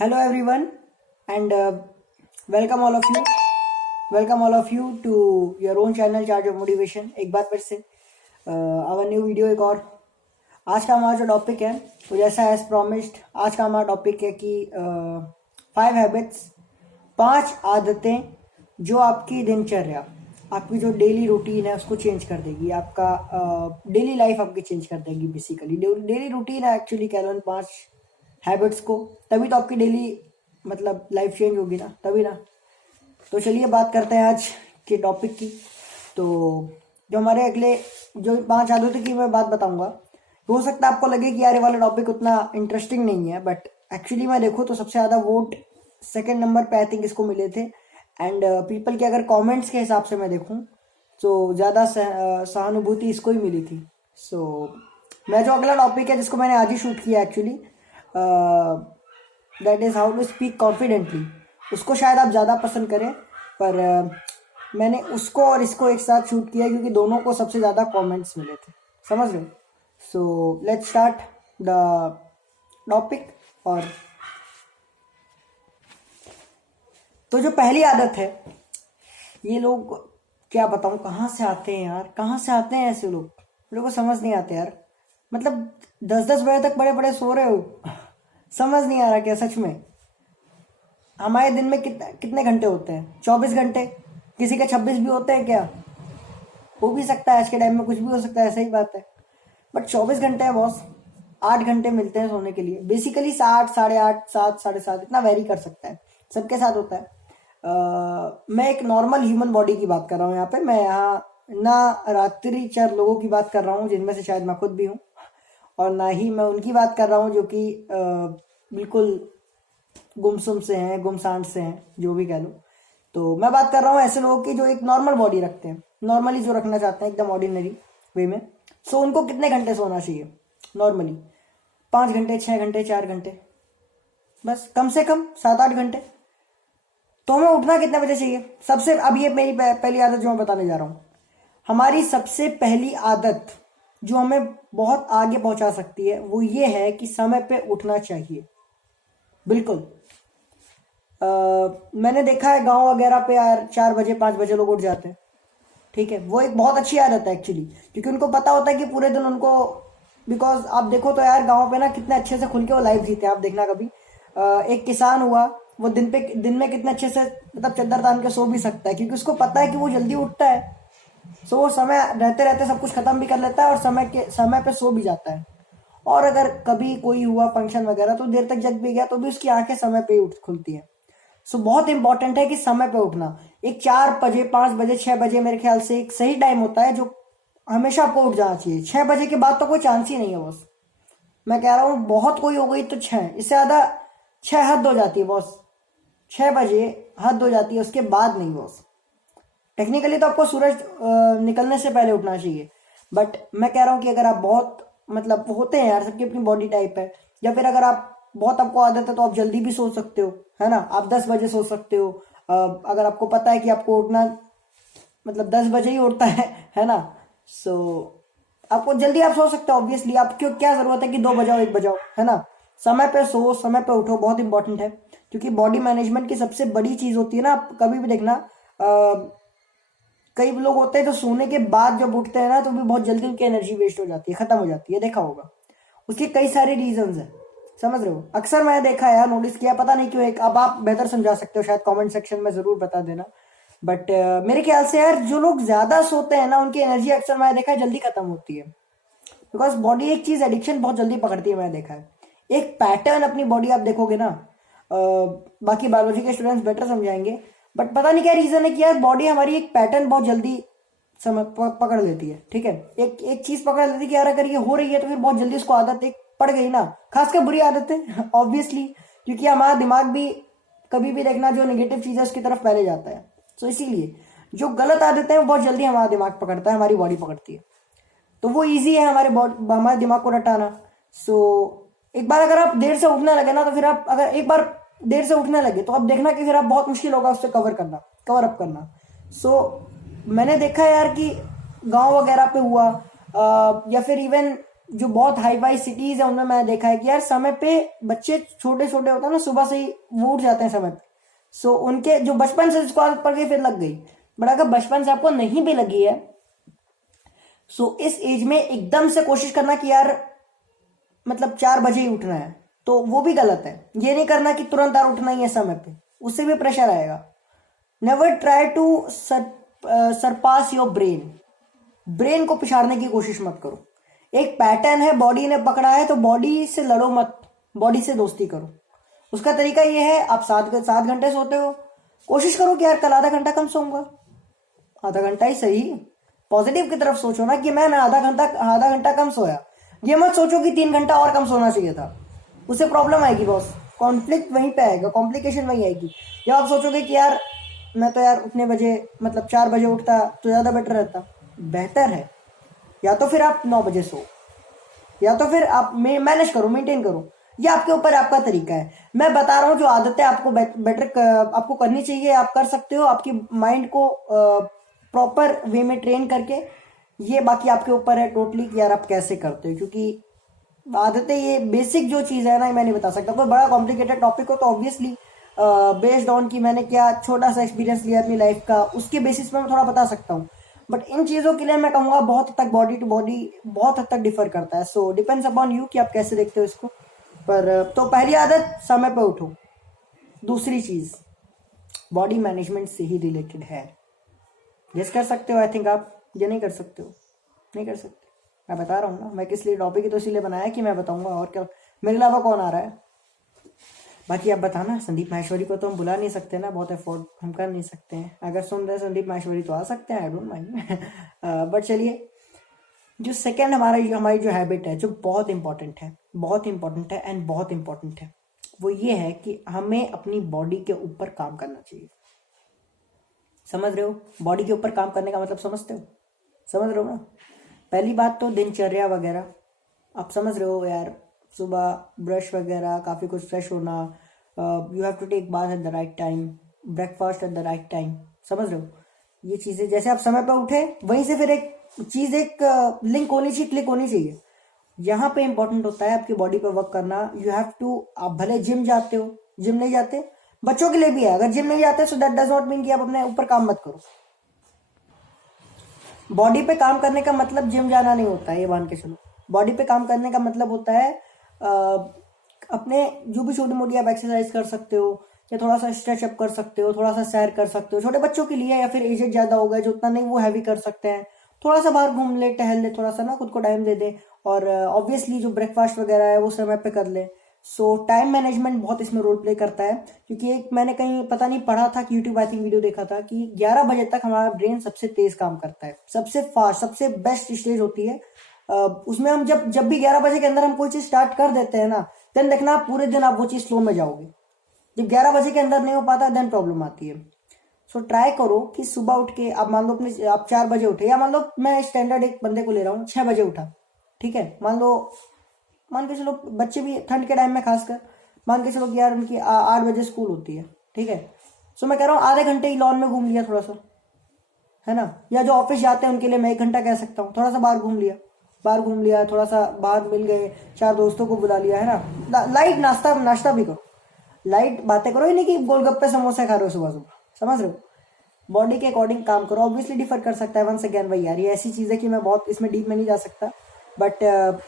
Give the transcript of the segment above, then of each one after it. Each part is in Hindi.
Hello everyone and welcome all of you. Welcome all of you to your own channel Charge of Motivation. एक बार फिर से our new video एक और आज का हमारा जो टॉपिक है वो जैसा एज प्रॉमिस्ड आज का हमारा टॉपिक है कि 5 हैबिट्स 5 आदतें जो आपकी दिनचर्या आपकी जो डेली रूटीन है उसको चेंज कर देगी। आपका डेली लाइफ आपकी चेंज कर देगी। बेसिकली डेली रूटीन है एक्चुअली कह लो 5 हैबिट्स को, तभी तो आपकी डेली मतलब लाइफ चेंज होगी ना, तभी ना। तो चलिए बात करते हैं आज के टॉपिक की। तो जो हमारे अगले जो 5 आदतों की मैं बात बताऊंगा, हो सकता है आपको लगे कि यार ये वाला टॉपिक उतना इंटरेस्टिंग नहीं है, बट एक्चुअली मैं देखूँ तो सबसे ज़्यादा वोट सेकंड नंबर पे आई थिंक इसको मिले थे। एंड पीपल के अगर कमेंट्स के हिसाब से मैं देखूँ तो ज़्यादा सहानुभूति इसको ही मिली थी। सो मैं जो अगला टॉपिक है जिसको मैंने आज ही शूट किया actually, that is how to speak confidently, उसको शायद आप ज़्यादा पसंद करें, पर मैंने उसको और इसको एक साथ शूट किया क्योंकि दोनों को सबसे ज़्यादा कमेंट्स मिले थे, समझ रहे हो। So let's start the topic. और तो जो पहली आदत है, ये लोग क्या बताऊं कहाँ से आते हैं यार, कहाँ से आते हैं ऐसे लोग, मेरे को समझ नहीं आते यार। मतलब 10-10 बजे तक बड़े बड़े सो रहे हो समझ नहीं आ रहा क्या सच में। हमारे दिन में कितने घंटे होते हैं? 24 घंटे, किसी के 26 भी होते हैं क्या? हो भी सकता है, आज के टाइम में कुछ भी हो सकता है, सही बात है। बट 24 घंटे है बॉस, 8 घंटे मिलते हैं सोने के लिए। बेसिकली 7, 8:30, 7, 7:30 इतना वेरी कर सकता है, सबके साथ होता है। मैं एक नॉर्मल ह्यूमन बॉडी की बात कर रहा हूँ यहाँ पे। मैं यहाँ ना रात्रिचर लोगों की बात कर रहा हूँ जिनमें से शायद मैं खुद भी हूँ, और ना ही मैं उनकी बात कर रहा हूँ जो कि बिल्कुल गुमसुम से हैं, गुमसांड से हैं, जो भी कह लो। तो मैं बात कर रहा हूँ ऐसे लोगों की जो एक नॉर्मल बॉडी रखते हैं, नॉर्मली जो रखना चाहते हैं एकदम ऑर्डिनरी वे में। सो उनको कितने घंटे सोना चाहिए नॉर्मली? 5 घंटे, 6 घंटे, 4 घंटे, बस कम से कम 7-8 घंटे। तो हमें उठना कितने बजे चाहिए? सबसे अब ये मेरी पहली आदत जो मैं बताने जा रहा हूँ, हमारी सबसे पहली आदत जो हमें बहुत आगे पहुंचा सकती है वो ये है कि समय पे उठना चाहिए। बिल्कुल। मैंने देखा है गांव वगैरह पे यार 4 बजे 5 बजे लोग उठ जाते हैं, ठीक है। वो एक बहुत अच्छी आदत है एक्चुअली, क्योंकि उनको पता होता है कि पूरे दिन उनको, बिकॉज आप देखो तो यार गांव पे ना कितने अच्छे से खुल के वो लाइफ जीते हैं। आप देखना कभी एक किसान हुआ, वो दिन में कितने अच्छे से मतलब चद्दर तान के सो भी सकता है, क्योंकि उसको पता है कि वो जल्दी उठता है। सो वो समय रहते रहते सब कुछ खत्म भी कर लेता है और समय पे सो भी जाता है। और अगर कभी कोई हुआ फंक्शन वगैरह तो देर तक जग भी गया तो भी उसकी आंखें समय पे उठ खुलती है। सो बहुत इंपॉर्टेंट है कि समय पे उठना। एक 4 बजे, 5 बजे, 6 बजे मेरे ख्याल से एक सही टाइम होता है जो हमेशा आपको उठ जाना चाहिए। 6 बजे के बाद तो कोई चांस ही नहीं है बॉस। मैं कह रहा हूँ बहुत कोई हो गई तो 6, इससे ज्यादा 6 हद हो जाती है बॉस। 6 बजे हद हो जाती है, उसके बाद नहीं बॉस। टेक्निकली तो आपको सूरज निकलने से पहले उठना चाहिए, बट मैं कह रहा हूँ कि अगर आप बहुत मतलब होते हैं यार, सबकी अपनी बॉडी टाइप है, या फिर अगर आप बहुत आपको आदत है तो आप जल्दी भी सो सकते हो, है ना। आप 10 बजे सो सकते हो। अगर आपको पता है कि आपको उठना मतलब 10 बजे ही उठता है ना। सो आपको जल्दी आप सो सकते हो ऑब्वियसली। आप क्यों, क्या जरूरत है कि 2 बजाओ 1 बजाओ, है ना। समय पे सो, समय पे उठो, बहुत इंपॉर्टेंट है, क्योंकि बॉडी मैनेजमेंट की सबसे बड़ी चीज होती है ना। आप कभी भी देखना कई लोग होते हैं जो सोने के बाद जब उठते हैं ना तो भी बहुत जल्दी उनकी एनर्जी वेस्ट हो जाती है, खत्म हो जाती है, देखा होगा। उसके कई सारे रीजंस हैं, समझ रहे हो। अक्सर मैंने देखा है यार, नोटिस किया, पता नहीं क्यों। एक अब आप बेहतर समझा सकते हो शायद, कमेंट सेक्शन में जरूर बता देना। बट मेरे ख्याल से यार जो लोग ज्यादा सोते हैं ना उनकी एनर्जी अक्सर मैंने देखा है जल्दी खत्म होती है, बिकॉज बॉडी एक चीज एडिक्शन बहुत जल्दी पकड़ती है। मैंने देखा है एक पैटर्न अपनी बॉडी आप देखोगे ना, बाकी बायोलॉजी के स्टूडेंट्स बेटर समझाएंगे, बट पता नहीं क्या रीजन है कि यार बॉडी हमारी एक पैटर्न बहुत जल्दी पकड़ लेती है, ठीक है। एक चीज पकड़ लेती है कि यार अगर ये हो रही है तो फिर बहुत जल्दी उसको आदत एक पड़ गई ना, खासकर बुरी आदत है ऑब्वियसली, क्योंकि हमारा दिमाग भी कभी भी देखना जो नेगेटिव चीज है उसकी तरफ पहले जाता है। तो इसीलिए जो गलत आदतें हैं वो बहुत जल्दी हमारा दिमाग पकड़ता है, हमारी बॉडी पकड़ती है। तो वो इजी है हमारे दिमाग को रटाना। सो एक बार अगर आप देर से उठने लगे ना, तो फिर आप अगर एक बार देर से उठने लगे तो आप देखना कि फिर आप बहुत मुश्किल होगा उससे कवर अप करना। सो मैंने देखा है यार कि गांव वगैरह पे हुआ, या फिर इवन जो बहुत हाई फाई सिटीज है उनमें मैं देखा है कि यार समय पे बच्चे छोटे छोटे होते हैं ना, सुबह से ही वो उठ जाते हैं समय पे। सो उनके जो बचपन से इसको आदत पड़ गई फिर लग गई। बट अगर बचपन से आपको नहीं भी लगी है, सो इस एज में एकदम से कोशिश करना कि यार मतलब 4 बजे ही उठना है, तो वो भी गलत है। ये नहीं करना कि तुरंत यार उठना ही है समय पे, उससे भी प्रेशर आएगा। Never try to surpass your brain. Brain को पिछाड़ने की कोशिश मत करो। एक पैटर्न है, बॉडी ने पकड़ा है तो बॉडी से लड़ो मत, बॉडी से दोस्ती करो। उसका तरीका ये है, आप 7 घंटे सोते हो, कोशिश करो कि यार कल आधा घंटा कम सोऊंगा, आधा घंटा ही सही। पॉजिटिव की तरफ सोचो ना कि मैं ना आधा घंटा कम सोया। ये मत सोचो कि 3 घंटा और कम सोना चाहिए था, उससे प्रॉब्लम आएगी बॉस। कॉन्फ्लिक्ट वहीं पे आएगा, कॉम्प्लिकेशन वहीं आएगी। जब आप सोचोगे कि यार मैं तो यार उतने बजे मतलब 4 बजे उठता तो ज्यादा बेटर रहता। बेहतर है या तो फिर आप 9 बजे सो, या तो फिर आप मैनेज करो, मेंटेन करो। ये आपके ऊपर आपका तरीका है। मैं बता रहा हूँ जो आदतें आपको बेटर आपको करनी चाहिए, आप कर सकते हो आपकी माइंड को प्रॉपर वे में ट्रेन करके। ये बाकी आपके ऊपर है टोटली कि यार आप कैसे करते हो, क्योंकि आदतें ये बेसिक जो चीज़ है ना, मैं नहीं बता सकता। कोई बड़ा कॉम्प्लिकेटेड टॉपिक हो तो ऑब्वियसली बेस्ड ऑन कि मैंने क्या छोटा सा एक्सपीरियंस लिया अपनी लाइफ का, उसके बेसिस पे मैं थोड़ा बता सकता हूँ। बट इन चीज़ों के लिए मैं कहूँगा बहुत हद तक बॉडी टू बॉडी बहुत हद तक डिफर करता है। सो डिपेंड्स अपॉन यू कि आप कैसे देखते हो इसको। पर तो पहली आदत समय पर उठो। दूसरी चीज़ बॉडी मैनेजमेंट से ही रिलेटेड है। गेस कर सकते हो आई थिंक आप, ये नहीं कर सकते हो, नहीं कर सकते। मैं बता रहा हूँ ना, मैं किस लिए टॉपिक ही तो इसीलिए बनाया कि मैं बताऊंगा, और क्या मेरे अलावा कौन आ रहा है। बाकी आप बताना, संदीप माहेश्वरी को तो हम बुला नहीं सकते ना, बहुत एफोर्ड हम कर नहीं सकते हैं। अगर सुन रहे संदीप माहेश्वरी तो आ सकते हैं, आई डोंट माइंड। बट चलिए, जो सेकेंड हमारी जो हैबिट है, जो बहुत इंपॉर्टेंट है, बहुत इंपॉर्टेंट है एंड बहुत इंपॉर्टेंट है, वो ये है कि हमें अपनी बॉडी के ऊपर काम करना चाहिए। समझ रहे हो? बॉडी के ऊपर काम करने का मतलब समझते हो? समझ रहे हो ना? पहली बात तो दिनचर्या वगैरह आप समझ रहे हो यार। सुबह ब्रश वगैरह, काफ़ी कुछ फ्रेश होना, you have to take bath at the right time, breakfast at the right time. समझ रहे हो? ये चीज़ें जैसे आप समय पर उठे, वहीं से फिर एक चीज़, एक लिंक होनी चाहिए, क्लिक होनी चाहिए। यहाँ पे इंपॉर्टेंट होता है आपकी बॉडी पे वर्क करना। यू हैव टू, आप भले जिम जाते हो, जिम नहीं जाते, बच्चों के लिए भी है, अगर जिम नहीं जाते so that does not mean कि आप अपने ऊपर काम मत करो। बॉडी पे काम करने का मतलब जिम जाना नहीं होता है, ये मान के चलो। बॉडी पे काम करने का मतलब होता है अपने जो भी छोटी मोटी आप एक्सरसाइज कर सकते हो, या थोड़ा सा स्ट्रेच अप कर सकते हो, थोड़ा सा सैर कर सकते हो। छोटे बच्चों के लिए, या फिर एजेड ज्यादा हो गए जो उतना नहीं वो हैवी कर सकते हैं, थोड़ा सा बाहर घूम ले, टहल ले, थोड़ा सा ना खुद को टाइम दे दे। और ऑब्वियसली जो ब्रेकफास्ट वगैरह है वो समय पे कर ले। सो टाइम मैनेजमेंट बहुत इसमें रोल प्ले करता है, क्योंकि एक मैंने कहीं पता नहीं पढ़ा था कि यूट्यूब आई थिंक वीडियो देखा था कि 11 बजे तक हमारा ब्रेन सबसे तेज काम करता है, सबसे फास्ट, सबसे बेस्ट स्टेज होती है। उसमें हम जब भी 11 बजे के अंदर हम कोई चीज स्टार्ट कर देते हैं ना, देन देखना पूरे दिन आप वो चीज स्लो में जाओगे। जब 11 बजे के अंदर नहीं हो पाता देन प्रॉब्लम आती है। सो ट्राई करो कि सुबह उठ के आप मान लो अपने आप 4 बजे उठे, या मान लो मैं स्टैंडर्ड एक बंदे को ले रहा हूँ 6 बजे उठा, ठीक है। मान के चलो बच्चे भी ठंड के टाइम में खासकर, मान के चलो कि यार उनकी 8 बजे स्कूल होती है, ठीक है। सो मैं कह रहा हूँ आधे घंटे ही लॉन में घूम लिया थोड़ा सा, है ना। या जो ऑफिस जाते हैं उनके लिए मैं 1 घंटा कह सकता हूँ, थोड़ा सा बाहर घूम लिया, थोड़ा सा बाहर मिल गए, 4 दोस्तों को बुला लिया, है ना। लाइट नाश्ता भी करो, लाइट बातें करो, ये नहीं कि गोलगप्पे समोसे खा रहे हो सुबह सुबह। समझ रहे हो? बॉडी के अकॉर्डिंग काम करो। ऑब्वियसली डिफर कर सकता है, वंस अगेन भाई यार ये ऐसी चीज़ है कि मैं बहुत इसमें डीप में नहीं जा सकता। बट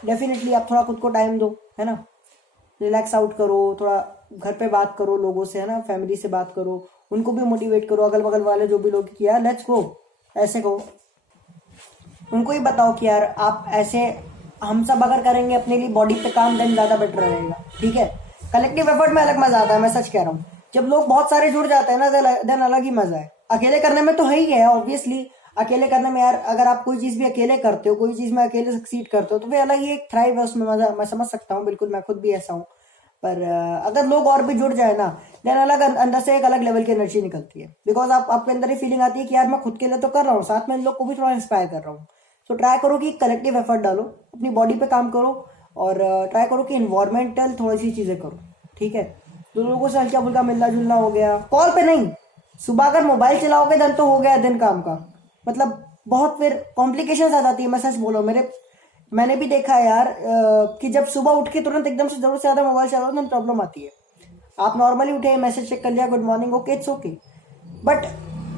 डेफिनेटली आप थोड़ा खुद को टाइम दो, है ना। रिलैक्स आउट करो, थोड़ा घर पे बात करो लोगों से, है ना, फैमिली से बात करो, उनको भी मोटिवेट करो, अगल बगल वाले जो भी लोग कि यार लेट्स गो, ऐसे कहो। उनको ही बताओ कि यार आप ऐसे, हम सब अगर करेंगे अपने लिए बॉडी पे काम, देन ज़्यादा बेटर रहेगा, ठीक है। कलेक्टिव एफर्ट में अलग मजा आता है, मैं सच कह रहा हूँ। जब लोग बहुत सारे जुड़ जाते हैं ना, देन अलग ही मजा है। अकेले करने में तो है ही है ऑब्वियसली, अकेले करने में यार अगर आप कोई चीज़ भी अकेले करते हो, कोई चीज़ में अकेले सक्सीड करते हो, तो फिर अलग ही एक थ्राइव है उसमें, मजा मैं समझ सकता हूँ, बिल्कुल मैं खुद भी ऐसा हूँ। पर अगर लोग और भी जुड़ जाए ना, देन अलग अंदर से एक अलग लेवल की एनर्जी निकलती है। बिकॉज आपके अंदर ही फीलिंग आती है कि यार मैं खुद के लिए तो कर रहा हूँ, साथ में इन लोग को भी थोड़ा इंस्पायर कर रहा हूँ। सो ट्राई करो कि कलेक्टिव एफर्ट डालो, अपनी बॉडी पे काम करो, और ट्राई करो कि इन्वायरमेंटल थोड़ी सी चीज़ें करो, ठीक है। तो लोगों से हल्का फुल्का मिलना जुलना हो गया, कॉल पे नहीं। सुबह अगर मोबाइल चलाओगे देन तो हो गया दिन काम का, मतलब बहुत फिर कॉम्प्लिकेशन आ जाती है। मैं सच बोलो, मेरे मैंने भी देखा है यार कि जब सुबह उठ के तुरंत एकदम से जरूरत से ज्यादा मोबाइल चलाओ तो प्रॉब्लम आती है। आप नॉर्मली उठे, मैसेज चेक कर लिया, good morning, okay, it's okay. But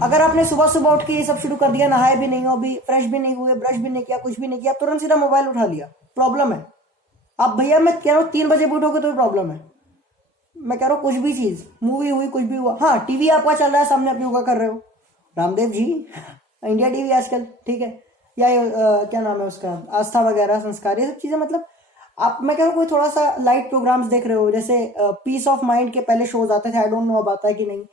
अगर आपने सुबह सुबह उठ के ये सब शुरू कर दिया, नहाए भी नहीं हो, अभी फ्रेश भी नहीं हुए, ब्रश भी नहीं किया, कुछ भी नहीं किया, तुरंत सीधा मोबाइल उठा लिया, प्रॉब्लम है। आप भैया मैं कह रहा हूँ 3 बजे भी उठोगे तो भी प्रॉब्लम है। मैं कह रहा हूँ कुछ भी चीज, मूवी हुई, कुछ भी हुआ, हाँ टीवी आपका चल रहा है सामने, आप योगा कर रहे हो, रामदेव जी इंडिया टीवी आजकल, ठीक है, या क्या नाम है उसका, आस्था वगैरह, संस्कार, ये सब चीजें, मतलब आप, मैं कह रहा हूँ कोई थोड़ा सा लाइट प्रोग्राम्स देख रहे हो, जैसे पीस ऑफ माइंड के पहले शोज आते थे, आई डोंट नो अब आता है कि नहीं,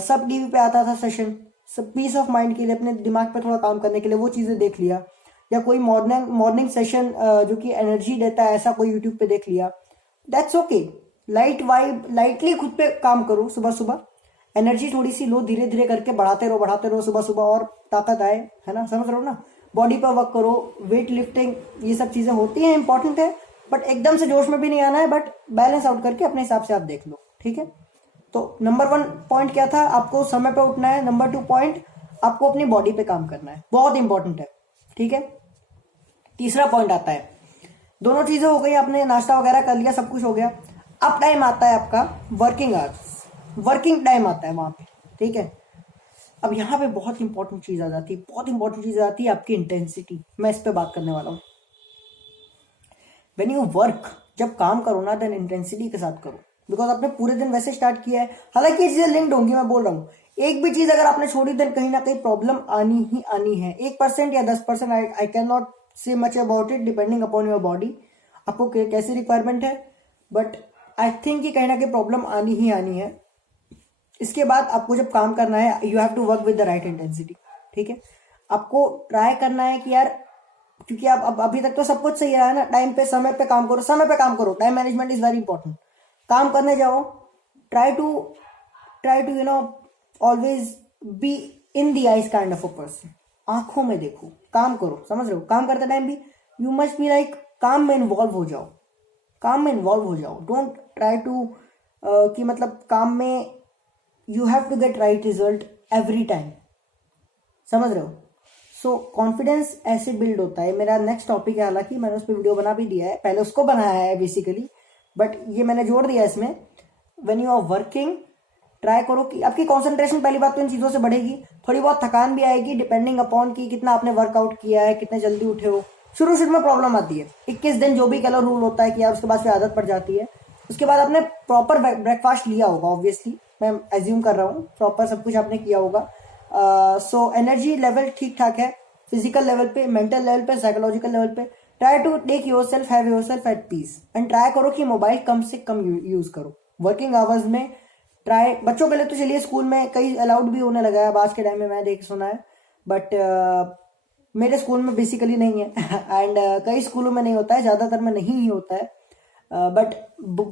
सब टीवी पे आता था सेशन, सब पीस ऑफ माइंड के लिए, अपने दिमाग पे थोड़ा काम करने के लिए, वो चीजें देख लिया। या कोई मॉर्निंग मॉर्निंग सेशन जो कि एनर्जी देता है, ऐसा कोई यूट्यूब पे देख लिया, that's okay. Light vibe, lightly खुद पे काम करो सुबह सुबह, एनर्जी थोड़ी सी लो, धीरे धीरे करके बढ़ाते रहो सुबह सुबह, और ताकत आए, है ना, समझ रहे हो ना। बॉडी पर वर्क करो, वेट लिफ्टिंग, ये सब चीजें होती हैं, इंपॉर्टेंट है, बट एकदम से जोश में भी नहीं आना है, बट बैलेंस आउट करके अपने हिसाब से आप देख लो, ठीक है। तो नंबर 1 पॉइंट क्या था, आपको समय पे उठना है। नंबर 2 पॉइंट, आपको अपनी बॉडी पे काम करना है, बहुत इंपॉर्टेंट है, ठीक है। तीसरा पॉइंट आता है, दोनों चीजें हो गई, आपने नाश्ता वगैरह कर लिया, सब कुछ हो गया, अब टाइम आता है आपका वर्किंग आवर्स, वर्किंग टाइम आता है वहां पे, ठीक है। अब यहाँ पे बहुत इंपॉर्टेंट चीज आ जाती है, बहुत इंपॉर्टेंट चीज आ जाती है आपकी इंटेंसिटी, मैं इस पे बात करने वाला हूँ। वेन यू वर्क, जब काम करो ना, देन इंटेंसिटी के साथ करो, बिकॉज आपने पूरे दिन वैसे स्टार्ट किया है, हालांकि ये चीजें लिंक्ड होंगी, मैं बोल रहा हूँ, एक भी चीज अगर आपने छोड़ी, देन कहीं ना कहीं प्रॉब्लम आनी ही आनी है। 1% या 10%, आई कैन नॉट से much about it, depending upon your body, आपको कैसी रिक्वायरमेंट है, बट आई थिंक कि कहीं ना कहीं प्रॉब्लम आनी ही आनी है। इसके बाद आपको जब काम करना है, you have to work with the right intensity, ठीक है। आपको ट्राई करना है कि यार, क्योंकि आप अब अभी तक तो सब कुछ सही रहा है ना, टाइम पे, समय पे काम करो, समय पे काम करो, time management is very important. काम करने जाओ, try to you know always be in the eyes kind of a person, आंखों में देखो, काम करो, समझ रहे हो, काम करते टाइम भी यू मस्ट बी लाइक, काम में इन्वॉल्व हो जाओ, काम में इन्वॉल्व हो जाओ, डोंट ट्राई टू कि मतलब काम में you have to get right result every time, समझ रहे हो। सो कॉन्फिडेंस ऐसे बिल्ड होता है, मेरा नेक्स्ट टॉपिक है, हालांकि मैंने उस पर वीडियो बना भी दिया है, पहले उसको बनाया है बेसिकली, बट ये मैंने जोड़ दिया इसमें। When you are working, try करो कि आपकी कंसंट्रेशन, पहली बात तो इन चीज़ों से बढ़ेगी, थोड़ी बहुत थकान भी आएगी, डिपेंडिंग अपॉन कि कितना आपने वर्कआउट किया है, कितने जल्दी उठे हो। शुरू शुरू में प्रॉब्लम आती है, 21 दिन जो भी कह लो रूल होता है कि यार, उसके बाद फिर आदत पड़ जाती है। उसके बाद आपने प्रॉपर ब्रेकफास्ट लिया होगा, ऑब्वियसली मैं एज्यूम कर रहा हूँ, प्रॉपर सब कुछ आपने किया होगा। सो एनर्जी लेवल ठीक ठाक है, फिजिकल लेवल पे, मेंटल लेवल पे, साइकोलॉजिकल लेवल पे। Try to take yourself, have yourself at peace, and try करो कि मोबाइल कम से कम यूज करो वर्किंग आवर्स में। ट्राई, बच्चों के लिए तो चलिए स्कूल में कई अलाउड भी होने लगा है अब आज के टाइम में, मैं देख सुना है, बट मेरे स्कूल में बेसिकली नहीं है एंड कई स्कूलों में नहीं होता है, ज़्यादातर में नहीं ही होता है, बट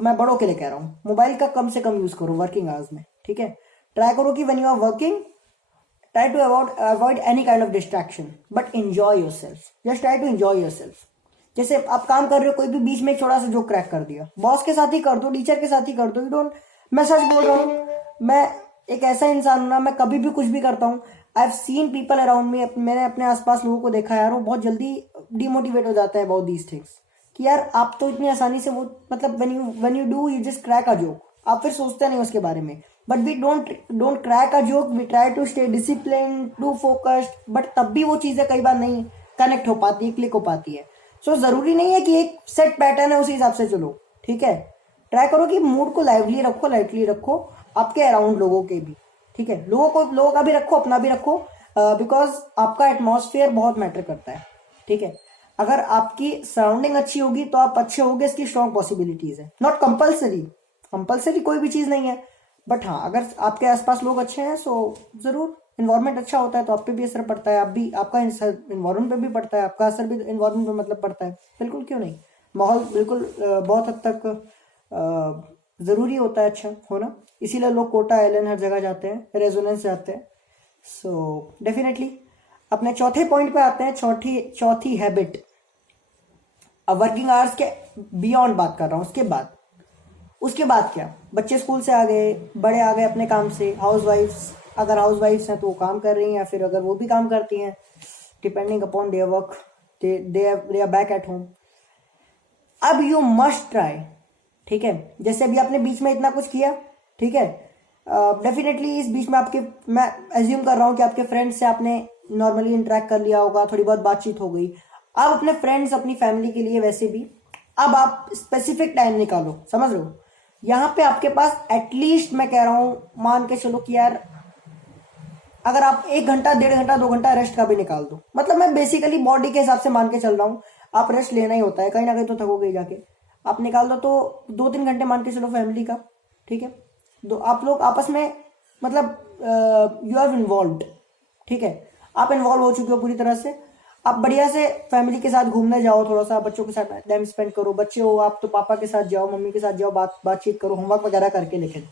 मैं बड़ों के लिए कह रहा हूँ, मोबाइल का कम से कम यूज़ करो वर्किंग आवर्स में, ठीक है। ट्राई करो कि when you are working, try to avoid any kind of distraction, but enjoy yourself, just try to enjoy yourself. जैसे आप काम कर रहे हो, कोई भी बीच में एक छोटा सा जोक क्रैक कर दिया, बॉस के साथ ही कर दो, टीचर के साथ ही कर दो, यू डोंट, मैं सच बोल रहा हूँ, मैं एक ऐसा इंसान हूं ना, मैं कभी भी कुछ भी करता हूँ, I have seen people around me, मैंने अपने आसपास लोगों को देखा यार, वो बहुत जल्दी डिमोटिवेट हो जाते हैं अबाउट दीज थिंग्स, कि यार आप तो इतनी आसानी से वो, मतलब when you do, you just crack a joke, आप फिर सोचते नहीं उसके बारे में, but we don't crack a joke, we try to stay discipline, to focused, but तब भी वो चीजें कई बार नहीं कनेक्ट हो पाती है, क्लिक हो पाती है। सो जरूरी नहीं है कि एक सेट पैटर्न है उसी हिसाब से चलो, ठीक है। ट्राई करो कि मूड को लाइवली रखो, लाइटली रखो, आपके अराउंड लोगों के भी, ठीक है, लोगों का भी रखो, अपना भी रखो, बिकॉज आपका एटमॉस्फेयर बहुत मैटर करता है, ठीक है। अगर आपकी सराउंडिंग अच्छी होगी तो आप अच्छे होगे, इसकी स्ट्रॉन्ग पॉसिबिलिटीज है, नॉट कंपल्सरी कोई भी चीज नहीं है, बट हाँ, अगर आपके आसपास लोग अच्छे हैं, सो जरूर इन्वायरमेंट अच्छा होता है तो आप पे भी असर पड़ता है, आप भी, आपका इन्वायरमेंट पे भी पड़ता है, आपका असर भी इन्वायरमेंट पे मतलब पड़ता है, बिल्कुल क्यों नहीं, माहौल बिल्कुल बहुत हद तक जरूरी होता है अच्छा होना, इसीलिए लोग कोटा आइलैंड हर जगह जाते हैं, रेजोनेंस जाते हैं। सो डेफिनेटली अपने चौथे पॉइंट पे आते हैं, चौथी हैबिट, अब वर्किंग आवर्स के बियॉन्ड बात कर रहा हूँ, उसके बाद क्या, बच्चे स्कूल से आ गए, बड़े आ गए अपने काम से, अगर हाउस वाइफ्स हैं तो वो काम कर रही हैं, या फिर अगर वो भी काम करती हैं, depending upon their work, they are back at home. अब यू मस्ट ट्राई, ठीक है, जैसे अभी आपने बीच में इतना कुछ किया, ठीक है, डेफिनेटली इस बीच में आपके, मैं एज्यूम कर रहा हूँ कि आपके फ्रेंड्स से आपने नॉर्मली इंटरेक्ट कर लिया होगा, थोड़ी बहुत बातचीत हो गई। अब अपने फ्रेंड्स, अपनी फैमिली के लिए वैसे भी अब आप स्पेसिफिक टाइम निकालो, समझ रहे हो। यहाँ पे आपके पास एटलीस्ट मैं कह रहा हूं, मान के चलो कि यार अगर आप 1 घंटा, 1.5 घंटा, 2 घंटा रेस्ट का भी निकाल दो, मतलब मैं बेसिकली बॉडी के हिसाब से मान के चल रहा हूँ, आप रेस्ट लेना ही होता है, कहीं ना कहीं तो थकोगे ही जाके, आप निकाल दो तो 2-3 घंटे मान के चलो फैमिली का, ठीक है। दो आप लोग आपस में, मतलब यू आर इन्वॉल्व, ठीक है, आप इन्वॉल्व हो चुके हो पूरी तरह से। आप बढ़िया से फैमिली के साथ घूमने जाओ, थोड़ा सा बच्चों के साथ टाइम स्पेंड करो, बच्चे हो आप तो पापा के साथ जाओ, मम्मी के साथ जाओ, बातचीत करो, होमवर्क वगैरह करके लिखे,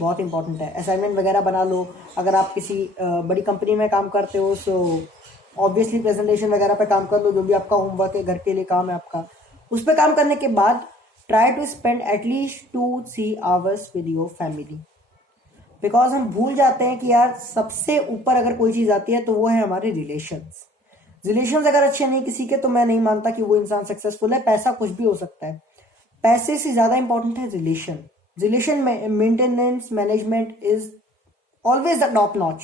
बहुत इंपॉर्टेंट है। असाइनमेंट वगैरह बना लो, अगर आप किसी बड़ी कंपनी में काम करते हो सो ऑब्वियसली प्रेजेंटेशन वगैरह पे काम कर लो, जो भी आपका होमवर्क है, घर के लिए काम है आपका, उस पर काम करने के बाद try to spend at least 2-3 hours with your family. Because हम भूल जाते हैं कि यार सबसे ऊपर अगर कोई चीज आती है तो वो है हमारे रिलेशंस। रिलेशंस अगर अच्छे नहीं किसी के, तो मैं नहीं मानता कि वो इंसान सक्सेसफुल है। पैसा कुछ भी हो सकता है, पैसे से ज्यादा इंपॉर्टेंट है relation. Relation maintenance management is always the top notch,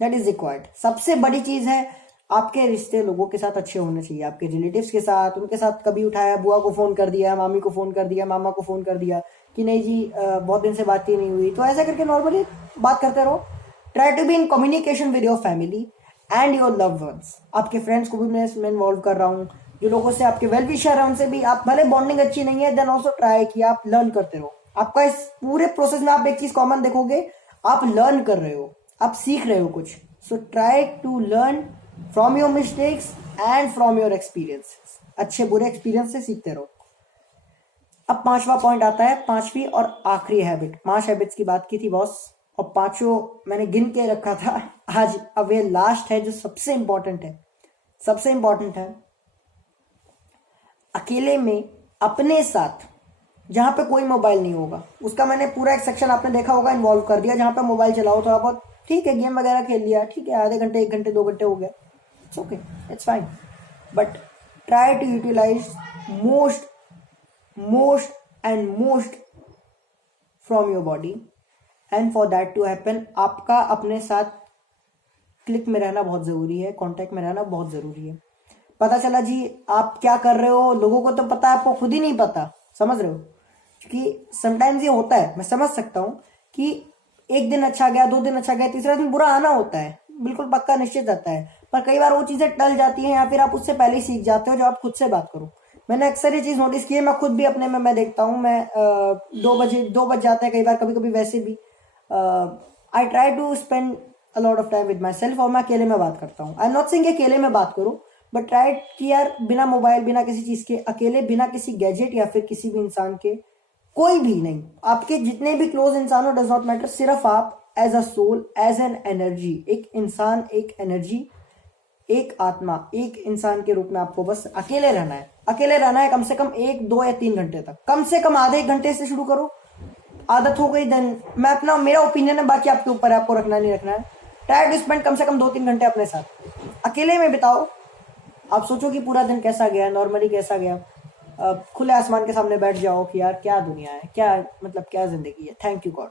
that is required. सबसे बड़ी चीज है आपके रिश्ते लोगों के साथ अच्छे होने चाहिए, आपके रिलेटिव्स के साथ, उनके साथ कभी उठाया, बुआ को फोन कर दिया, मामी को फोन कर दिया, मामा को फोन कर दिया कि नहीं जी बहुत दिन से बात ही नहीं हुई, तो ऐसा करके नॉर्मली बात करते रहो। Try to be in communication with your family and your love ones. आपके फ्रेंड्स को भी मैं इसमें इन्वॉल्व कर रहा हूँ, जो लोगों से आपके वेल विशर है उनसे भी आप, भले बॉन्डिंग अच्छी नहीं है, देन ऑल्सो ट्राई कि आप लर्न करते रहो। आपका इस पूरे प्रोसेस में आप एक चीज कॉमन देखोगे, आप लर्न कर रहे हो, आप सीख रहे हो कुछ। So try to learn from your mistakes and from your experiences. अच्छे बुरे एक्सपीरियंस से सीखते रहो। अब 5वां पॉइंट आता है, 5वीं और आखिरी हैबिट। 5 हैबिट्स की बात की थी बॉस, और 5 मैंने गिन के रखा था आज। अब ये लास्ट है जो सबसे इंपॉर्टेंट है, सबसे इंपॉर्टेंट है। अकेले में अपने साथ, जहां पे कोई मोबाइल नहीं होगा, उसका मैंने पूरा एक सेक्शन आपने देखा होगा इन्वॉल्व कर दिया, जहां पे मोबाइल चलाओ थोड़ा बहुत, ठीक है, गेम वगैरह खेल लिया, ठीक है, आधे घंटे, 1 घंटे, 2 घंटे हो गए, it's okay, it's fine, but try to utilise most most and most from your body. And for that to happen, आपका अपने साथ क्लिक में रहना बहुत जरूरी है, कांटेक्ट में रहना बहुत जरूरी है। पता चला जी आप क्या कर रहे हो, लोगों को तो पता है, आपको खुद ही नहीं पता, समझ रहे हो। क्योंकि समटाइम्स ये होता है, मैं समझ सकता हूं कि एक दिन अच्छा गया, 2 दिन अच्छा गया, तीसरा दिन बुरा आना होता है, बिल्कुल पक्का निश्चित आता है। पर कई बार वो चीजें टल जाती हैं, या फिर आप उससे पहले ही सीख जाते हो, जो आप खुद से बात करो। मैंने अक्सर ये चीज नोटिस की है, मैं खुद भी अपने में मैं देखता हूँ, मैं 2 बज जाते हैं कई बार, कभी कभी वैसे भी I try to spend a lot of time with myself, और मैं अकेले में बात करता हूँ। आई एम नॉट सेइंग अकेले में बात करो, बट ट्राई कि यार बिना मोबाइल, बिना किसी चीज के, अकेले, बिना किसी गैजेट या फिर किसी भी इंसान के, कोई भी नहीं, आपके जितने भी क्लोज इंसान हो, डज नॉट मैटर, सिर्फ आप as a soul, as an energy, एक इंसान, एक एनर्जी, एक आत्मा, एक इंसान के रूप में आपको बस अकेले रहना है। अकेले रहना है कम से कम 1, 2 या 3 घंटे तक, कम से कम आधे 1 घंटे से शुरू करो, आदत हो गई देन, मैं अपना, मेरा ओपिनियन है, बाकी आपके ऊपर है, आपको रखना नहीं रखना है। ट्राई टू स्पेंड कम से कम 2-3 घंटे अपने साथ, अकेले में बिताओ। आप सोचो कि पूरा दिन कैसा गया, नॉर्मली कैसा गया, खुले आसमान के सामने बैठ जाओ कि यार क्या दुनिया है, क्या मतलब क्या जिंदगी है, thank you God,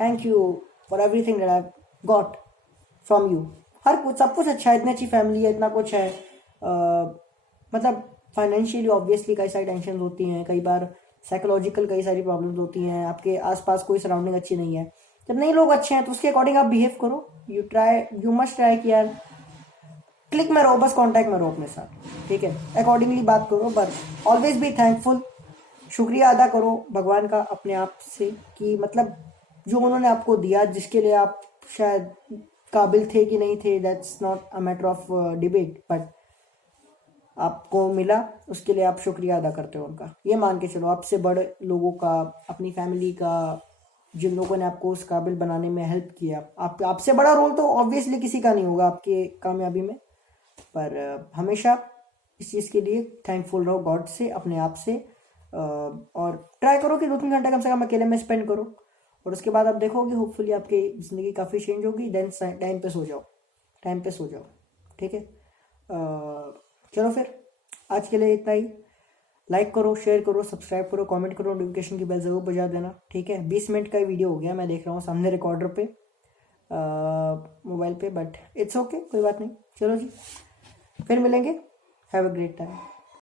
thank you for everything that I got from you. हर कुछ, सब कुछ अच्छा है, इतनी अच्छी फैमिली है, इतना कुछ है, मतलब फाइनेंशियली ऑब्वियसली कई सारी टेंशन होती हैं, कई बार साइकोलॉजिकल कई सारी प्रॉब्लम्स होती हैं, आपके आसपास कोई सराउंडिंग अच्छी नहीं है। जब नहीं लोग अच्छे हैं तो उसके अकॉर्डिंग आप बिहेव करो, यू मस्ट ट्राई कि यार क्लिक में रहो, बस कांटेक्ट में रहो अपने साथ, ठीक है, अकॉर्डिंगली बात करो, बट ऑलवेज बी थैंकफुल। शुक्रिया अदा करो भगवान का अपने आप से, कि मतलब जो उन्होंने आपको दिया, जिसके लिए आप शायद काबिल थे कि नहीं थे, that's not a matter of debate, but आपको मिला, उसके लिए आप शुक्रिया अदा करते हो उनका। ये मान के चलो, आपसे बड़े लोगों का, अपनी फैमिली का, जिन लोगों ने आपको उस काबिल बनाने में हेल्प किया, आपसे बड़ा रोल तो ऑब्वियसली किसी का नहीं होगा आपके कामयाबी में, पर हमेशा इस चीज़ के लिए थैंकफुल रहो गॉड से, अपने आप से, और ट्राई करो कि 2-3 घंटे कम से कम अकेले में स्पेंड करो, और उसके बाद आप देखोगे होपफुली आपकी ज़िंदगी काफ़ी चेंज होगी। देन टाइम पे सो जाओ, टाइम पे सो जाओ, ठीक है। चलो फिर आज के लिए इतना ही। लाइक करो, शेयर करो, सब्सक्राइब करो, कमेंट करो, नोटिफिकेशन की बेल ज़रूर बजा देना, ठीक है। 20 मिनट का ही वीडियो हो गया, मैं देख रहा हूँ सामने रिकॉर्डर पे, मोबाइल पे, बट इट्स ओके, कोई बात नहीं। चलो जी, फिर मिलेंगे। Have a great time.